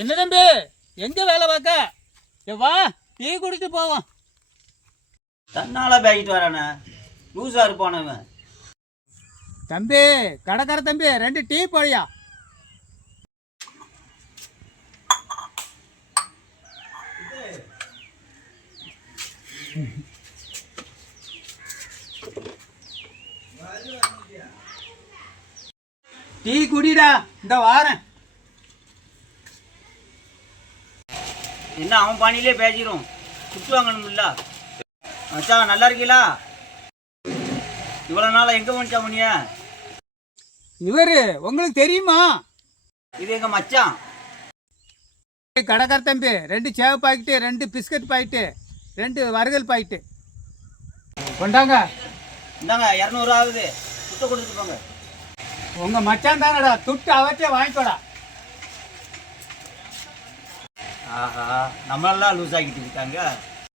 என்ன தம்பி எங்க வேலை பார்க்க? வா டீ குடிச்சு போவோம். தன்னால பேக்கிட்டு வரானே லூஸா இருப்பானவன். தம்பி கடைக்கார தம்பி 2 டீ போடியா. டீ குடிடா, இந்த வாரேன். என்ன அவன் பாணியிலே பேசிடும், சுட்டு வாங்கணும்ல. மச்சான் நல்லா இருக்கீங்களா? இவ்வளோ நாளாக எங்கே வந்துச்சா மணியா? இவரு உங்களுக்கு தெரியுமா? இது எங்க மச்சான். கடைக்கார தம்பி 2 சேவை பாக்கெட்டு, 2 பிஸ்கட் பாக்கெட்டு, 2 வறுதல் பாக்கெட்டு கொண்டாங்க. இந்தாங்க 200 ஆகுது, சுத்த கொடுத்துட்டு போங்க. உங்க மச்சான் தானடா, துட்டு அவற்றே வாங்கிக்கோடா. ஆஹா, நம்மளெல்லாம் லூஸ் ஆக்கிட்டு இருக்காங்க.